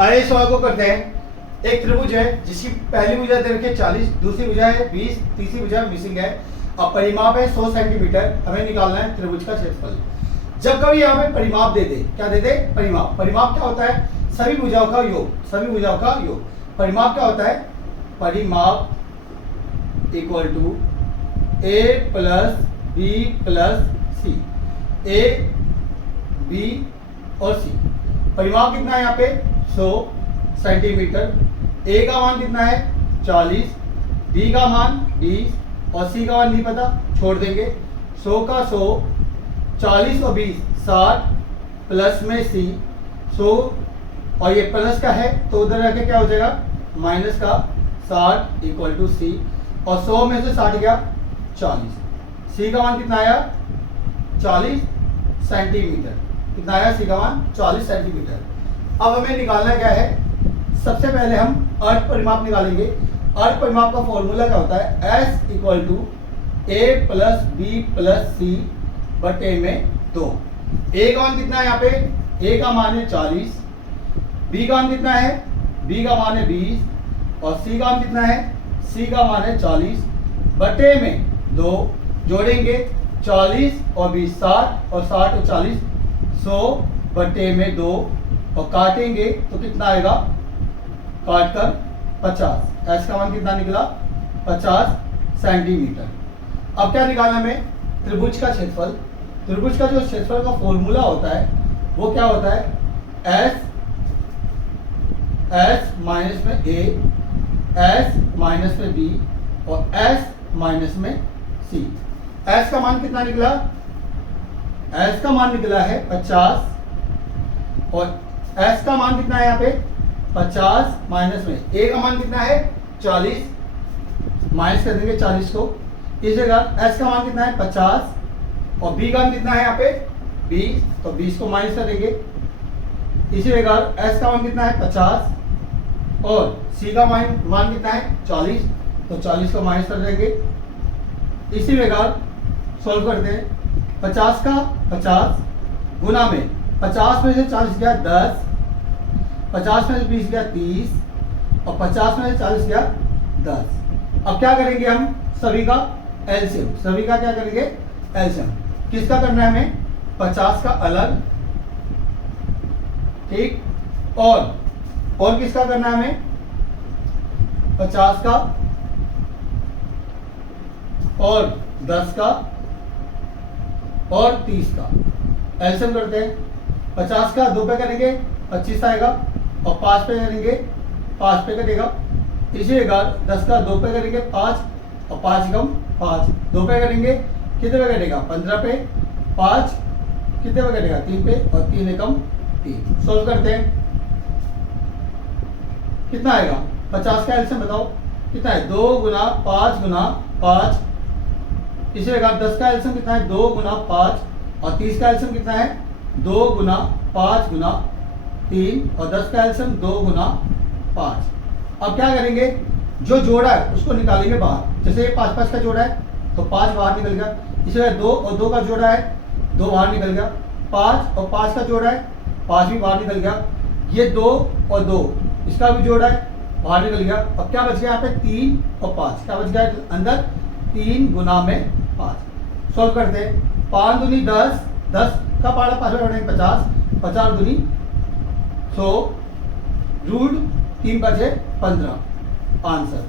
आइए सवाल को करते हैं। एक त्रिभुज है जिसकी पहली भुजा दे रखी है 40, दूसरी भुजा है 20, तीसरी भुजा मिसिंग है। अब परिमाप है 100 सेंटीमीटर। हमें निकालना है त्रिभुज का क्षेत्रफल। जब कभी यहाँ पे परिमाप दे दे, क्या दे दे? परिमाप। परिमाप क्या होता है? सभी भुजाओं का योग, सभी भुजाओं का योग। परिमाप क्या होता है? परिमाप equal to A plus B plus C. A B और सी। परिमाप कितना है यहाँ पे? 100 सेंटीमीटर। ए का मान कितना है? 40, बी का मान 20 और सी का मान नहीं पता, छोड़ देंगे। 100 का 100, 40 और 20 60 प्लस में सी 100 और ये प्लस का है तो उधर रखे क्या हो जाएगा? माइनस का 60 इक्वल टू सी। और 100 में से 60 गया 40। सी का मान कितना आया? 40 सेंटीमीटर। कितना आया सी का मान? 40 सेंटीमीटर। अब हमें निकालना क्या है? सबसे पहले हम अर्ध परिमाप निकालेंगे। अर्ध परिमाप का फॉर्मूला क्या होता है? S equal to A plus B plus C बटे में 2। ए का मान कितना है यहाँ पे? ए का मान है 40, बी का मान कितना है? बी का मान है 20 और सी का मान कितना है? सी का मान है 40 बटे में 2। जोड़ेंगे 40 और 20 60 और 60 और 40 100 बटे में 2 और काटेंगे तो कितना आएगा? काट कर 50। एस का मान कितना निकला? 50 सेंटीमीटर। अब क्या निकालना हमें? त्रिभुज का क्षेत्रफल। त्रिभुज का जो क्षेत्रफल का फॉर्मूला होता है वो क्या होता है? एस माइनस में ए, एस माइनस में बी और एस माइनस में सी। एस का मान कितना निकला? एस का मान निकला है 50 और एस का मान कितना है यहाँ पे? 50 माइनस में ए का मान कितना है? 40, माइनस कर देंगे 40 को। इस जगह एस का मान कितना है? 50 और बी का मान कितना है यहाँ पे? 20, तो 20 को माइनस कर देंगे। इसी प्रकार एस का मान कितना है? 50 और सी का मान कितना है? 40, तो 40 को माइनस कर देंगे। इसी प्रकार सॉल्व करते हैं। 50 का 50 गुना में 50 में से 40 गया 10, 50 में से 20 गया 30 और 50 में से 40 गया 10। अब क्या करेंगे हम? सभी का एलसीएम। सभी का क्या करेंगे? एलसीएम। किसका करना है हमें? 50 का अलग, ठीक, और किसका करना है हमें? 50 का और 10 का और 30 का एलसीएम करते हैं। 50 का 2 पे करेंगे 25 आएगा और 5 पे करेंगे 5 पे कटेगा। इसी प्रकार 10 का 2 पे करेंगे 5 और 5 कम 5, 2 पे करेंगे कितने पे कटेगा? 15 पे। 5 कितने पे कटेगा? 3 पे और 3 एकम 3। सोल्व करते हैं। कितना आएगा? 50 का एलसीएम बताओ कितना है? 2 गुना 5 गुना 5। इसी प्रकार 10 का एलसीएम कितना है? 2 गुना 5 और 30 का एलसीएम कितना है? 2 गुना 5 गुना 3 और 10 का एलसीएम 2 गुना 5। अब क्या करेंगे? जो जोड़ा है उसको निकालेंगे बाहर। जैसे ये 5 5 का जोड़ा है तो 5 बाहर निकल गया। इसी प्रकार 2 और 2 का जोड़ा है, 2 बाहर निकल गया। 5 और 5 का जोड़ा है, 5 भी बाहर निकल गया। ये 2 और 2 इसका भी जोड़ा है, बाहर निकल गया। अब क्या बच गया यहाँ पे? 3 और 5। क्या बच गया अंदर? 3 गुना में 5। सोल्व करते हैं। 5 दूनी 10, 10 का पारा 5 में बढ़ेंगे 50, 50 दूनी 100, रूट 3 बचे 15 आंसर।